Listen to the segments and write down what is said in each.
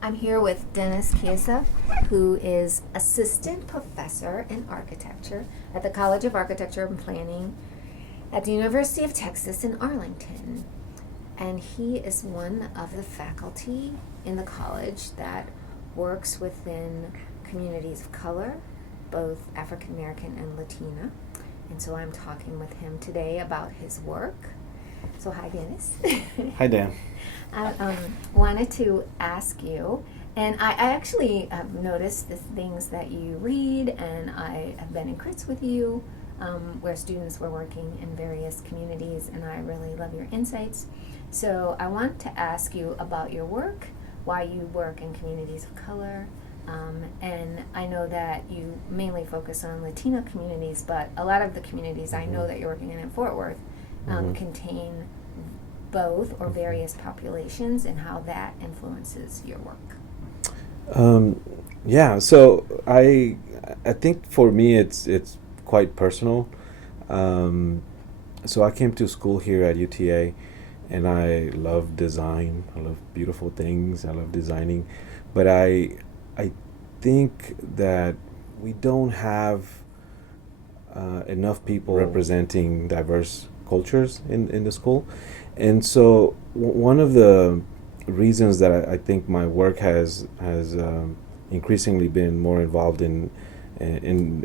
I'm here with Dennis Chiessa, who is Assistant Professor in Architecture at the College of Architecture and Planning at the University of Texas in Arlington. And he is one of the faculty in the college that works within communities of color, both African American and Latina. And so I'm talking with him today about his work. So hi, Dennis. Hi, Dan. I wanted to ask you, and I actually noticed the things that you read, and I have been in crits with you, where students were working in various communities, and I really love your insights. So I want to ask you about your work, why you work in communities of color, and I know that you mainly focus on Latino communities, but a lot of the communities I know that you're working in Fort Worth contain both or various populations, and how that influences your work. Yeah, so I think for me it's quite personal. So I came to school here at UTA, and I love design. I love beautiful things. I love designing, but I think that we don't have enough people representing diverse cultures in the school. And so one of the reasons that I think my work has increasingly been more involved in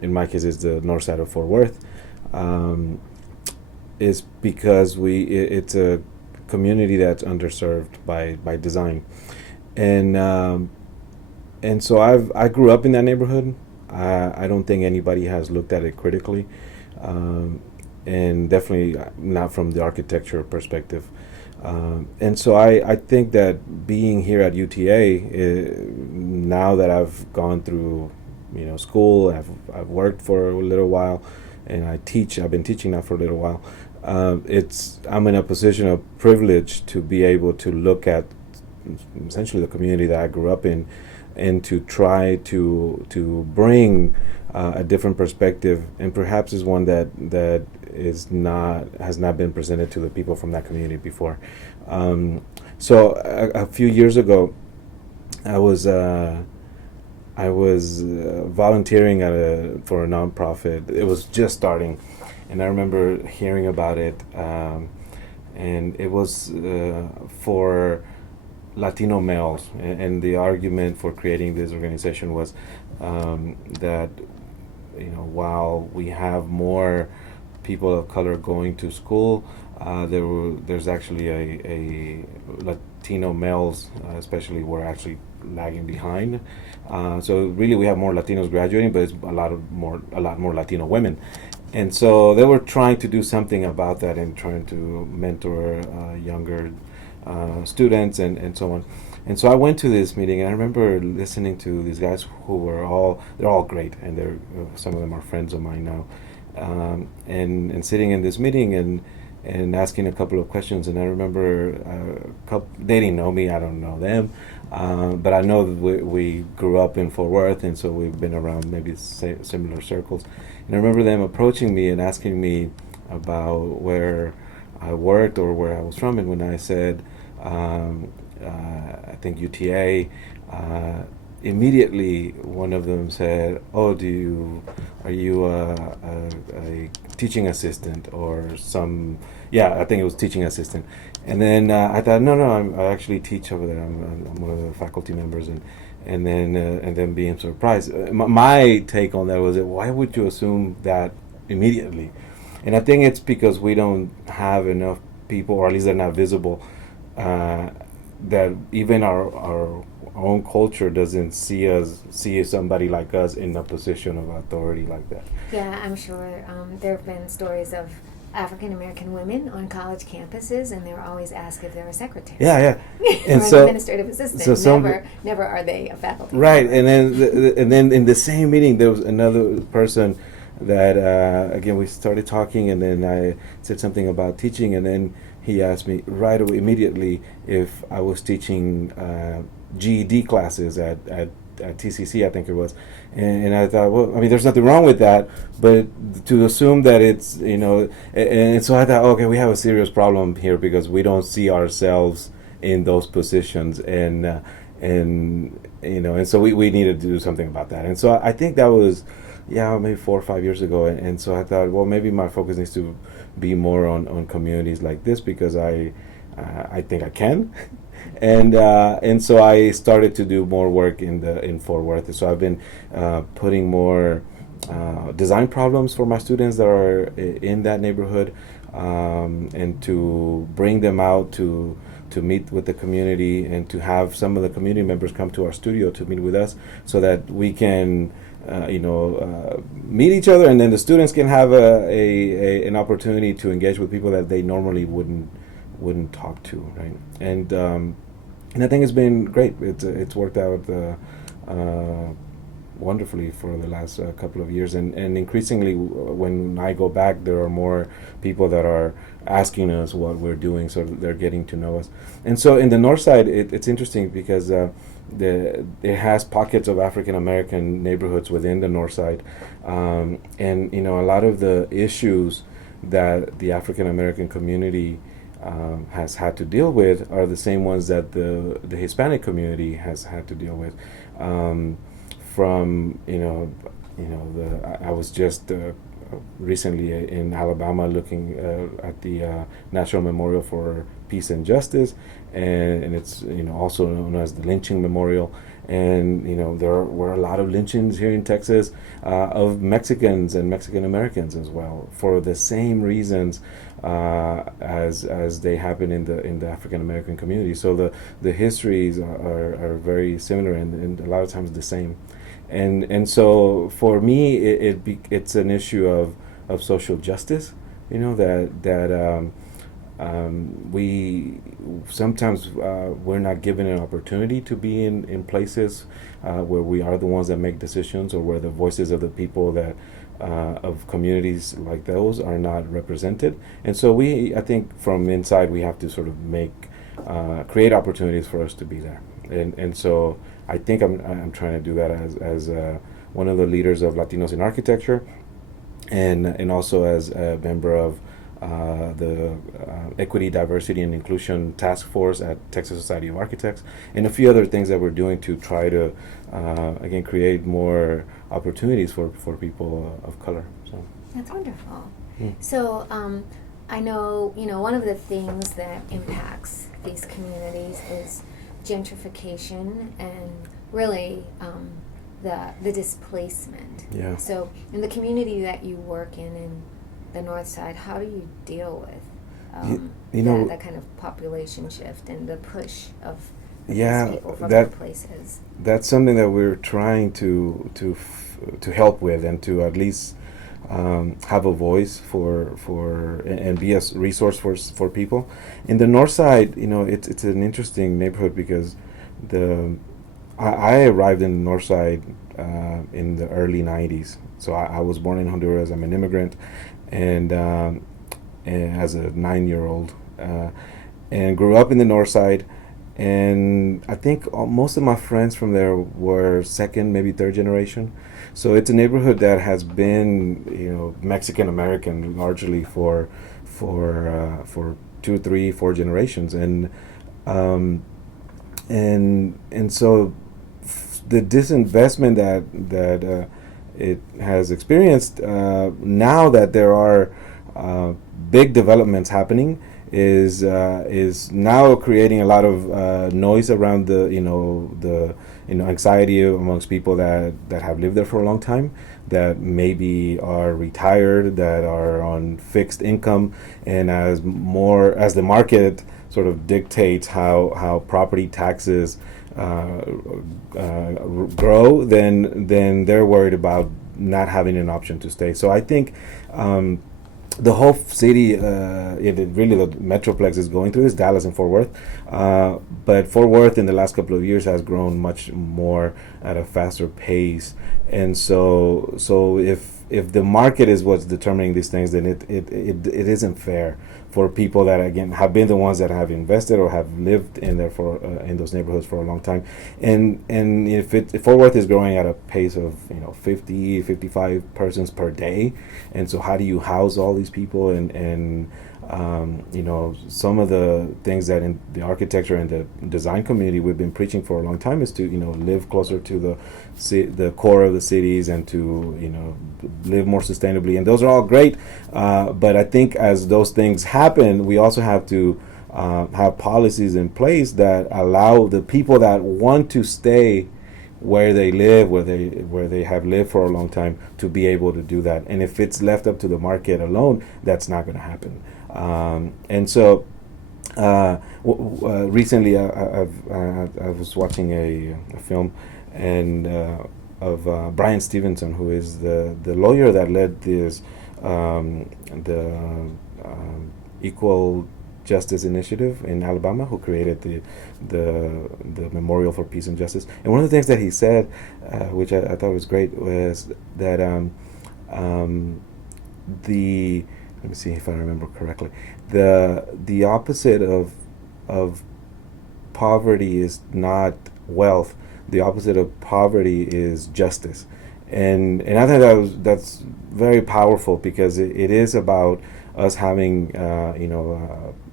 my case is the north side of Fort Worth, is because it's a community that's underserved by design, and so I grew up in that neighborhood. I don't think anybody has looked at it critically. And definitely not from the architecture perspective. And so I think that being here at UTA, now that I've gone through school, I've worked for a little while, and I've been teaching now for a little while, I'm in a position of privilege to be able to look at essentially the community that I grew up in, and to try to bring a different perspective, and perhaps is one that has not been presented to the people from that community before. So a few years ago, I was volunteering for a nonprofit. It was just starting, and I remember hearing about it, and it was for Latino males, and the argument for creating this organization was that while we have more people of color going to school, there's actually a Latino males, especially, were actually lagging behind. So really, we have more Latinos graduating, but it's a lot more Latino women. And so they were trying to do something about that, and trying to mentor younger students and so on. And so I went to this meeting, and I remember listening to these guys who they're all great, and some of them are friends of mine now, and sitting in this meeting and asking a couple of questions. And I remember they didn't know me, I don't know them, but I know that we grew up in Fort Worth, and so we've been around maybe similar circles. And I remember them approaching me and asking me about where I worked or where I was from, and when I said I think UTA, immediately one of them said, "Oh, are you a teaching assistant or some?" Yeah, I think it was teaching assistant. And then I thought, no, I actually teach over there. I'm one of the faculty members, and then being surprised. My take on that was that why would you assume that immediately? And I think it's because we don't have enough people, or at least they're not visible, that even our own culture doesn't see somebody like us in a position of authority like that. Yeah, I'm sure there have been stories of African American women on college campuses, and they were always asked if they were secretaries. Yeah. And or so, administrative assistant. So never are they a faculty right member. And then in the same meeting there was another person that again we started talking, and then I said something about teaching, and then he asked me right away immediately if I was teaching GED classes at TCC, I think it was, and I thought, well, I mean, there's nothing wrong with that, but to assume that it's and so I thought, okay, we have a serious problem here because we don't see ourselves in those positions, and and and so we needed to do something about that. And so I think that was, maybe 4 or 5 years ago. And so I thought, well, maybe my focus needs to be more on communities like this, because I think I can. And so I started to do more work in Fort Worth. So I've been putting more design problems for my students that are in that neighborhood, and to bring them out to meet with the community, and to have some of the community members come to our studio to meet with us, so that we can meet each other, and then the students can have an opportunity to engage with people that they normally wouldn't talk to, right? And I think it's been great. It's worked out wonderfully for the last couple of years, and increasingly when I go back, there are more people that are asking us what we're doing, so they're getting to know us. And so in the north side, it's interesting because it has pockets of African American neighborhoods within the north side, and a lot of the issues that the African American community has had to deal with are the same ones that the Hispanic community has had to deal with. I was just recently in Alabama looking at the National Memorial for Peace and Justice, and it's also known as the Lynching Memorial. And there were a lot of lynchings here in Texas of Mexicans and Mexican Americans as well, for the same reasons as they happen in the African American community. So the histories are very similar, and a lot of times the same. And so for me, it's an issue of social justice. We sometimes we're not given an opportunity to be in places where we are the ones that make decisions, or where the voices of the people that of communities like those are not represented. And so I think from inside we have to sort of create opportunities for us to be there. And so I think I'm trying to do that as one of the leaders of Latinos in Architecture, and also as a member of the Equity, Diversity, and Inclusion Task Force at Texas Society of Architects, and a few other things that we're doing to try to, again, create more opportunities for people of color. So that's wonderful. So I know, one of the things that impacts these communities is gentrification and really the displacement. Yeah. So in the community that you work in the north side, how do you deal with that kind of population shift and the push of these people from their places? That's something that we're trying to help with, and to at least have a voice for and be a resource for people. In the north side, it's an interesting neighborhood, because I arrived in the north side in the early 90s. So I was born in Honduras. I'm an immigrant, and as a 9-year-old, and grew up in the north side. And I think most of my friends from there were second, maybe third generation. So it's a neighborhood that has been, Mexican American largely for 2, 3, 4 generations, and so the disinvestment that it has experienced, now that there are big developments happening, is now creating a lot of noise around the anxiety amongst people that have lived there for a long time, that maybe are retired, that are on fixed income, and as the market sort of dictates how property taxes grow, then they're worried about not having an option to stay. So I think the whole city, really the metroplex is going through this, Dallas and Fort Worth. But Fort Worth in the last couple of years has grown much more at a faster pace. And so if the market is what's determining these things, then it isn't fair for people that, again, have been the ones that have invested or have lived in there in those neighborhoods for a long time. And if Fort Worth is growing at a pace of 50, 55 persons per day, and so how do you house all these people? And some of the things that in the architecture and the design community we've been preaching for a long time is to live closer to the core of the cities and to live more sustainably, and those are all great. But I think as those things happen, we also have to have policies in place that allow the people that want to stay where they live, where they have lived for a long time, to be able to do that. And if it's left up to the market alone, that's not going to happen. And so recently, I was watching a film and of Brian Stevenson, who is the lawyer that led this the Equal Justice Initiative in Alabama, who created the Memorial for Peace and Justice. And one of the things that he said, which I thought was great, was that let me see if I remember correctly, the opposite of poverty is not wealth. The opposite of poverty is justice. And I think that's very powerful, because it is about us having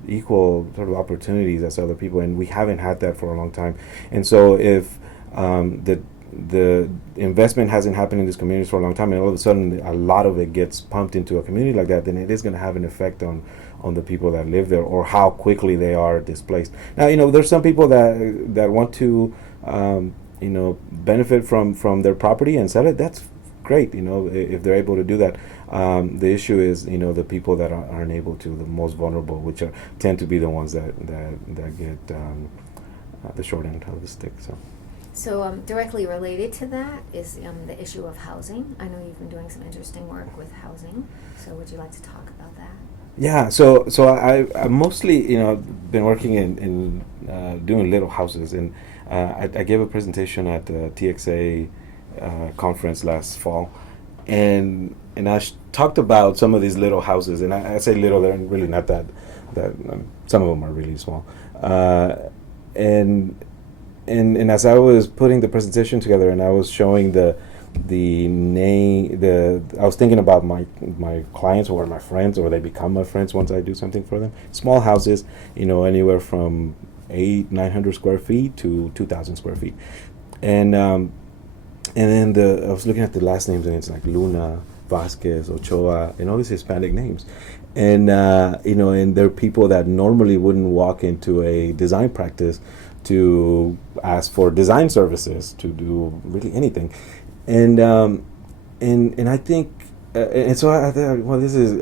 equal sort of opportunities as other people, and we haven't had that for a long time. And so if the investment hasn't happened in these communities for a long time, and all of a sudden a lot of it gets pumped into a community like that, then it is going to have an effect on the people that live there, or how quickly they are displaced. Now, there's some people that want to benefit from their property and sell it. That's great, if they're able to do that. The issue is, the people that aren't able to, the most vulnerable, which tend to be the ones that get the short end of the stick. So directly related to that is the issue of housing. I know you've been doing some interesting work with housing. So would you like to talk about that? Yeah. So I mostly been working in doing little houses, and I gave a presentation at the TXA conference last fall, and I talked about some of these little houses, and I say little, they're really not that some of them are really small, and as I was putting the presentation together and I was showing the name, I was thinking about my clients or my friends, or they become my friends once I do something for them. Small houses, anywhere from 900 square feet to 2,000 square feet, and then I was looking at the last names, and it's like Luna, Vasquez, Ochoa, and all these Hispanic names, and and they're people that normally wouldn't walk into a design practice to ask for design services to do really anything, and I think, and so I thought, well, this is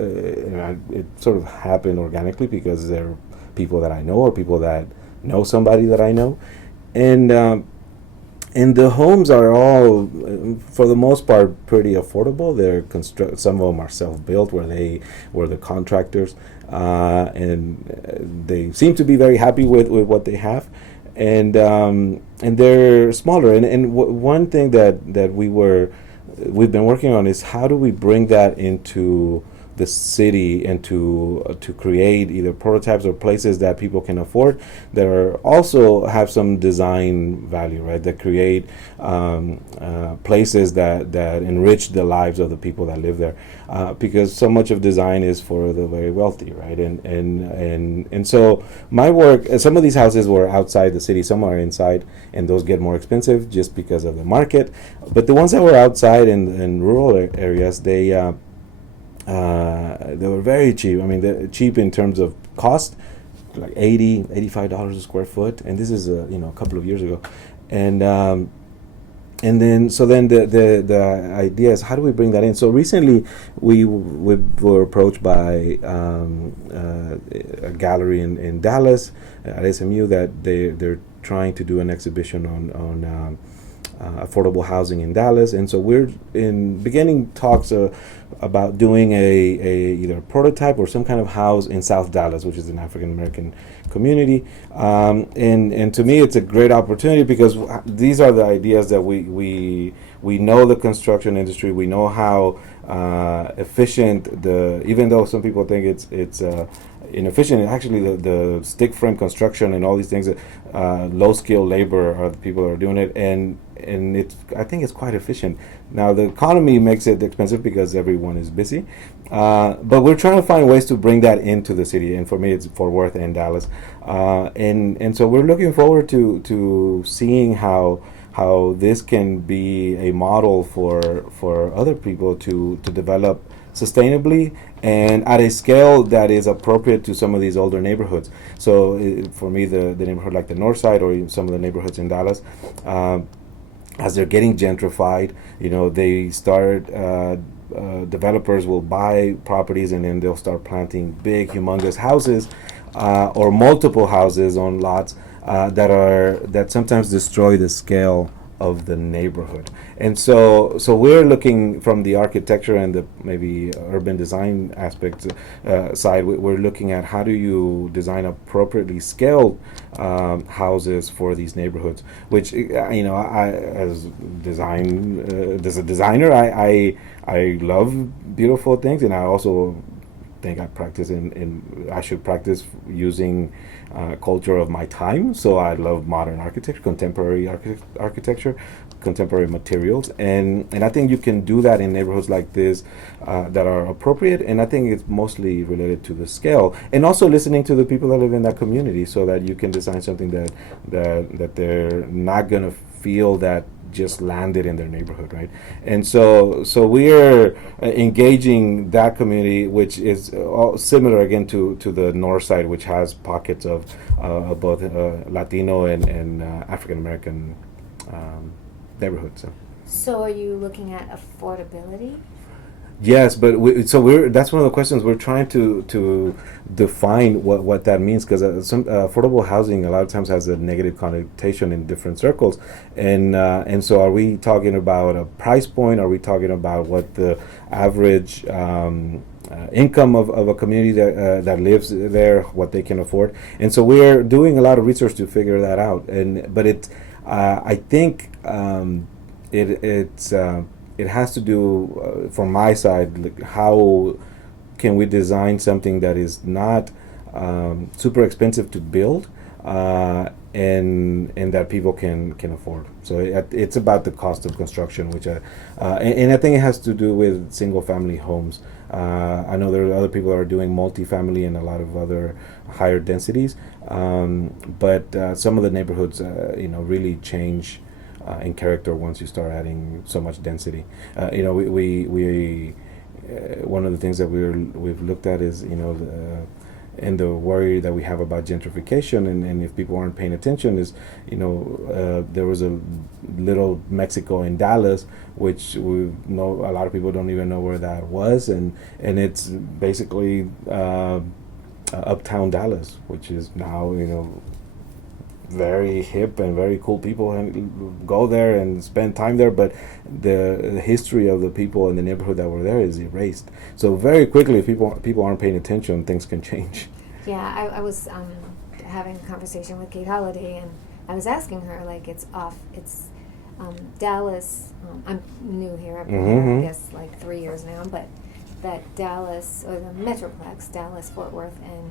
it sort of happened organically, because they're people that I know, or people that know somebody that I know, and the homes are all, for the most part, pretty affordable. They're some of them are self-built, where the contractors, and they seem to be very happy with what they have, and they're smaller. And one thing that we've been working on is, how do we bring that into the city, and to create either prototypes or places that people can afford, that are also have some design value, right? That create places that enrich the lives of the people that live there, because so much of design is for the very wealthy, right? And so my work, some of these houses were outside the city, some are inside, and those get more expensive just because of the market. But the ones that were outside in rural areas, they were very cheap. I mean, they're cheap in terms of cost, like $85 a square foot, and this is a couple of years ago, and then the idea is, how do we bring that in? So recently we were approached by a gallery in Dallas at SMU, that they're trying to do an exhibition on affordable housing in Dallas, and so we're in beginning talks about doing a either a prototype or some kind of house in South Dallas, which is an African American community, and to me it's a great opportunity, because these are the ideas that we know the construction industry, we know how efficient even though some people think inefficient. Actually, the stick frame construction and all these things, low skill labor are the people that are doing it, and I think it's quite efficient. Now the economy makes it expensive because everyone is busy, but we're trying to find ways to bring that into the city. And for me, it's Fort Worth and Dallas, and so we're looking forward to seeing how this can be a model for other people to develop sustainably and at a scale that is appropriate to some of these older neighborhoods. So for me, the neighborhood like the North Side or even some of the neighborhoods in Dallas, as they're getting gentrified, they start, developers will buy properties and then they'll start planting big, humongous houses or multiple houses on lots that sometimes destroy the scale of the neighborhood. And so we're looking from the architecture and the maybe urban design aspect side. We're looking at how do you design appropriately scaled houses for these neighborhoods, which I as a designer, I love beautiful things, and I also think I should practice using culture of my time. So I love modern architecture, contemporary architecture, contemporary materials, and I think you can do that in neighborhoods like this that are appropriate. And I think it's mostly related to the scale, and also listening to the people that live in that community, so that you can design something that they're not gonna feel that just landed in their neighborhood, right? And so we're engaging that community, which is similar again to the North Side, which has pockets of both Latino and African American neighborhoods. So are you looking at affordability? Yes, but that's one of the questions we're trying to define what that means, because some affordable housing a lot of times has a negative connotation in different circles, and so are we talking about a price point? Are we talking about what the average income of a community that lives there, what they can afford? And so we're doing a lot of research to figure that out. But I think it has to do, from my side, like how can we design something that is not super expensive to build, and that people can afford. So it's about the cost of construction, which and I think it has to do with single family homes. I know there are other people that are doing multifamily and a lot of other higher densities, but some of the neighborhoods really change in character once you start adding so much density. We one of the things that we've looked at is and the worry that we have about gentrification, and if people aren't paying attention, is there was a little Mexico in Dallas, which we know a lot of people don't even know where that was, and it's basically uptown Dallas, which is now very hip and very cool. People go there and spend time there, but the history of the people in the neighborhood that were there is erased. So very quickly, if people aren't paying attention, things can change. Yeah, I was having a conversation with Kate Holliday, and I was asking her, like, it's Dallas. I'm new here. I've been here, I guess, like 3 years now, but that Dallas, or the Metroplex, Dallas, Fort Worth, and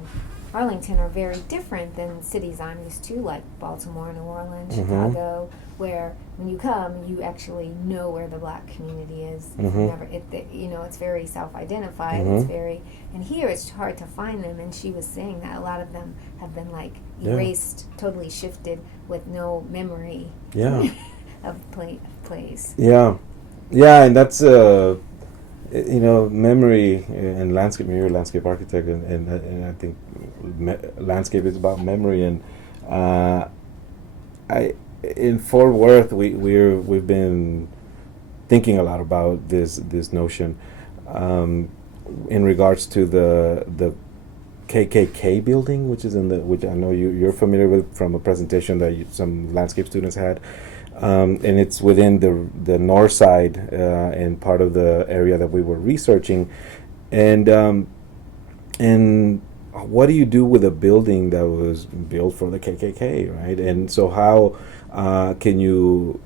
Arlington are very different than cities I'm used to, like Baltimore, New Orleans, Chicago, where when you come, you actually know where the black community is. It's very self-identified. It's very, and here it's hard to find them. And she was saying that a lot of them have been like erased, totally shifted with no memory of place. Yeah, and that's memory and landscape. You're a landscape architect, and I think landscape is about memory. And in Fort Worth, we've been thinking a lot about this notion in regards to the KKK building, which I know you're familiar with from a presentation that some landscape students had. And it's within the North Side and part of the area that we were researching, and what do you do with a building that was built for the KKK, right? And so how can you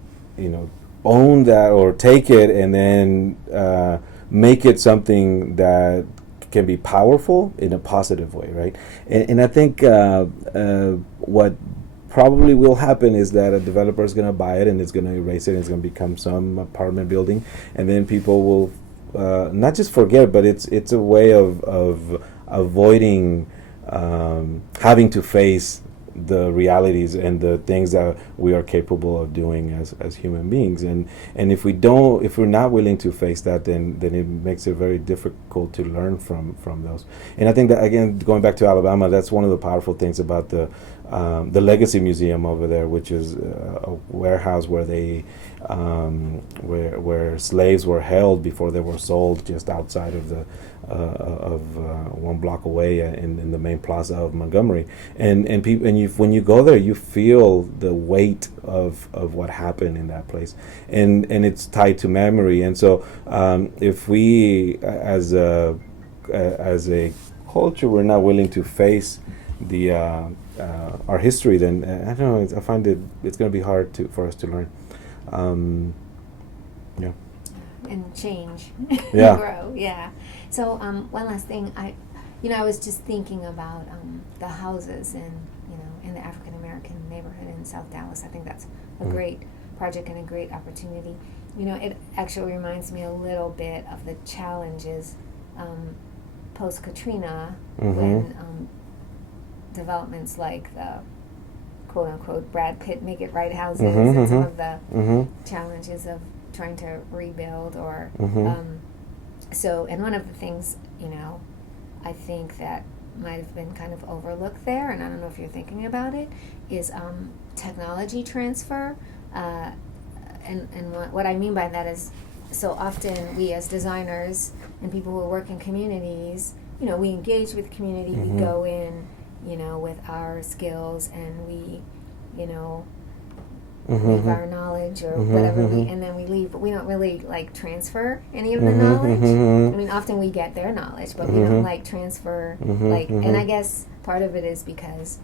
own that or take it and then make it something that can be powerful in a positive way, right? And I think what probably will happen is that a developer is going to buy it and it's going to erase it and it's going to become some apartment building, and then people will not just forget, but it's a way of avoiding having to face the realities and the things that we are capable of doing as human beings, and if we're not willing to face that, then it makes it very difficult to learn from those. And I think that, again, going back to Alabama, that's one of the powerful things about the Legacy Museum over there, which is a warehouse where they where slaves were held before they were sold, just outside of the 1 block away in the main plaza of Montgomery. And when you go there, you feel the weight of what happened in that place, and it's tied to memory. And so if we as a culture, we're not willing to face the our history, then I don't know. I find it's going to be hard for us to learn. Yeah. And change. Yeah. Grow. Yeah. So one last thing, I was just thinking about the houses in the African American neighborhood in South Dallas. I think that's a great project and a great opportunity. It actually reminds me a little bit of the challenges post Katrina, when developments like the quote unquote Brad Pitt Make It Right houses and some of the challenges of trying to rebuild or and one of the things I think that might have been kind of overlooked there, and I don't know if you're thinking about it, is technology transfer. And what I mean by that is, so often we as designers and people who work in communities, we engage with community, we go in, with our skills, and we, leave our knowledge or whatever, and then we leave, but we don't really transfer any of the knowledge. I mean, often we get their knowledge, but we don't transfer, and I guess part of it is because,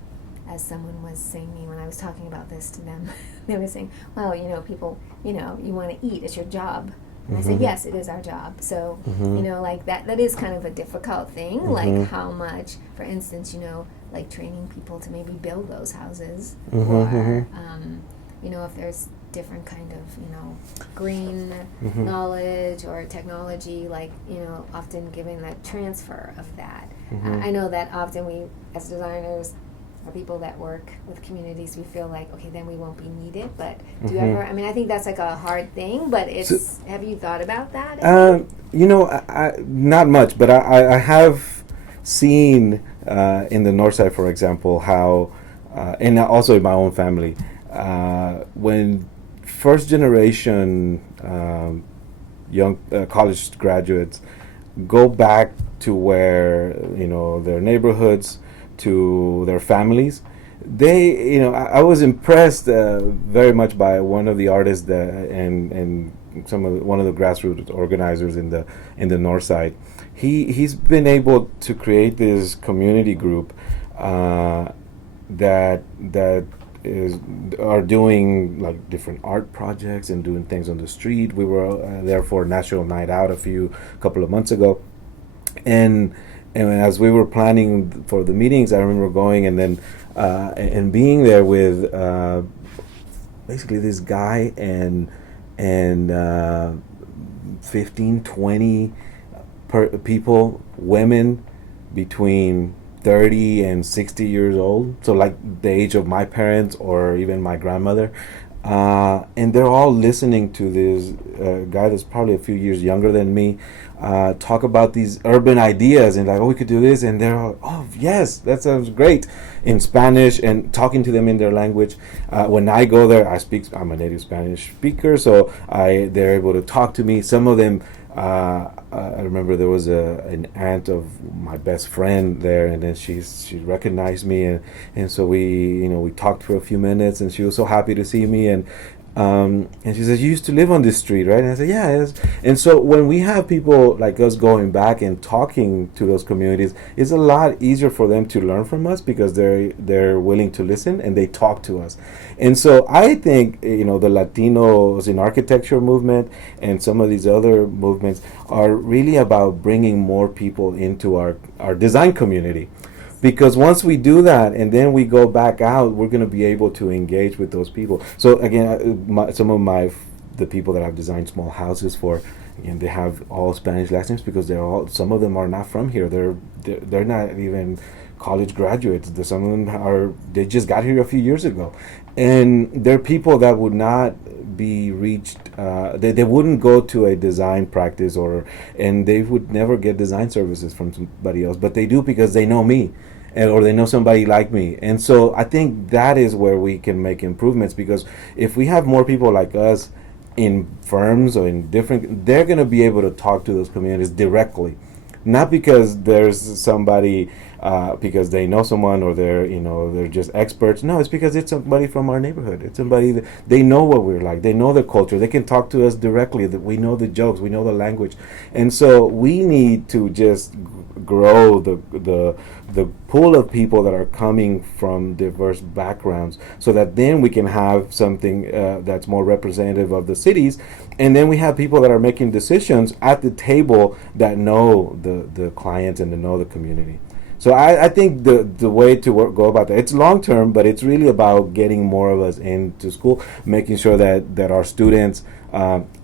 as someone was saying to me when I was talking about this to them, they were saying, well, people, you want to eat, it's your job. And I said, yes, it is our job. So, that is kind of a difficult thing, how much, for instance, training people to maybe build those houses, or, if there's different kind of, green knowledge or technology, often giving that transfer of that. I know that often we, as designers, or people that work with communities, we feel like, okay, then we won't be needed. But do you ever, I think that's a hard thing, but it's, have you thought about that? I not much, but I have seen in the North Side, for example, how, and also in my own family, when first generation young college graduates go back to where, their neighborhoods, to their families, they, I was impressed very much by one of the artists that, and one of the grassroots organizers in the North Side. He's been able to create this community group that are doing different art projects and doing things on the street. We were there for National Night Out a couple of months ago, and as we were planning for the meetings, I remember going and then and being there with basically this guy and 15, 20 people, women between 30 and 60 years old, so the age of my parents or even my grandmother, and they're all listening to this guy that's probably a few years younger than me talk about these urban ideas, and we could do this, and they're all, oh yes, that sounds great, in Spanish, and talking to them in their language. When I go there, I'm a native Spanish speaker, so they're able to talk to me. Some of them, I remember there was an aunt of my best friend there, and then she recognized me, and so we talked for a few minutes, and she was so happy to see me, and And she said, you used to live on this street, right? And I said, yeah. It is. And so when we have people like us going back and talking to those communities, it's a lot easier for them to learn from us because they're willing to listen and they talk to us. And so I think, the Latinos in architecture movement and some of these other movements are really about bringing more people into our design community. Because once we do that and then we go back out, we're going to be able to engage with those people. So again, the people that I've designed small houses for, again, they have all Spanish last names because some of them are not from here. They're not even college graduates. Some of them they just got here a few years ago, and they're people that would not be reached. They wouldn't go to a design practice and they would never get design services from somebody else, but they do because they know me. Or they know somebody like me. And so I think that is where we can make improvements, because if we have more people like us in firms or in different, they're going to be able to talk to those communities directly. Not because there's somebody, because they know someone or they're just experts. No, it's because it's somebody from our neighborhood. It's somebody that they know what we're like. They know the culture. They can talk to us directly. That we know the jokes. We know the language. And so we need to just grow the pool of people that are coming from diverse backgrounds, so that then we can have something that's more representative of the cities, and then we have people that are making decisions at the table that know the clients and to know the community. So I think the way to go about that, it's long term, but it's really about getting more of us into school, making sure that our students,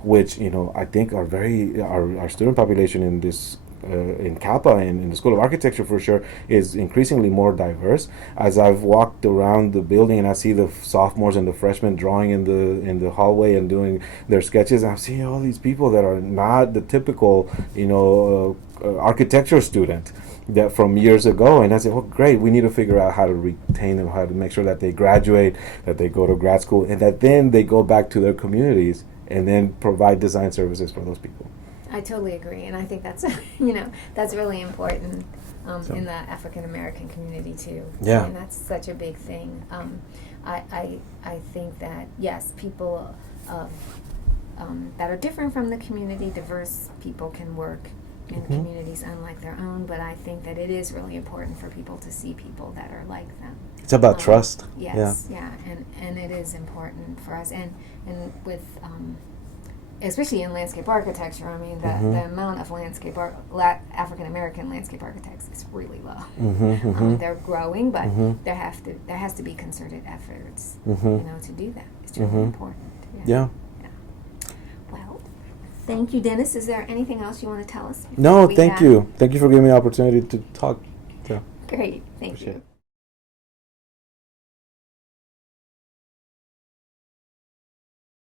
which I think are our student population in this in CAPPA and in the School of Architecture for sure is increasingly more diverse. As I've walked around the building and I see the sophomores and the freshmen drawing in the hallway and doing their sketches, I'm seeing all these people that are not the typical architecture student that from years ago. And I said, well, great, we need to figure out how to retain them, how to make sure that they graduate, that they go to grad school, and that then they go back to their communities and then provide design services for those people. I totally agree, and I think that's that's really important in the African American community too. Yeah, and that's such a big thing. I think that yes, people that are different from the community, diverse people can work in communities unlike their own. But I think that it is really important for people to see people that are like them. It's about trust. Yes, yeah, and it is important for us, and with. Especially in landscape architecture, I mean, the amount of African American landscape architects is really low. They're growing, but there has to be concerted efforts, to do that. It's really important. Yeah. Well, thank you, Dennis. Is there anything else you want to tell us? No, thank you. Thank you for giving me the opportunity to talk. Yeah. Great. Thank you.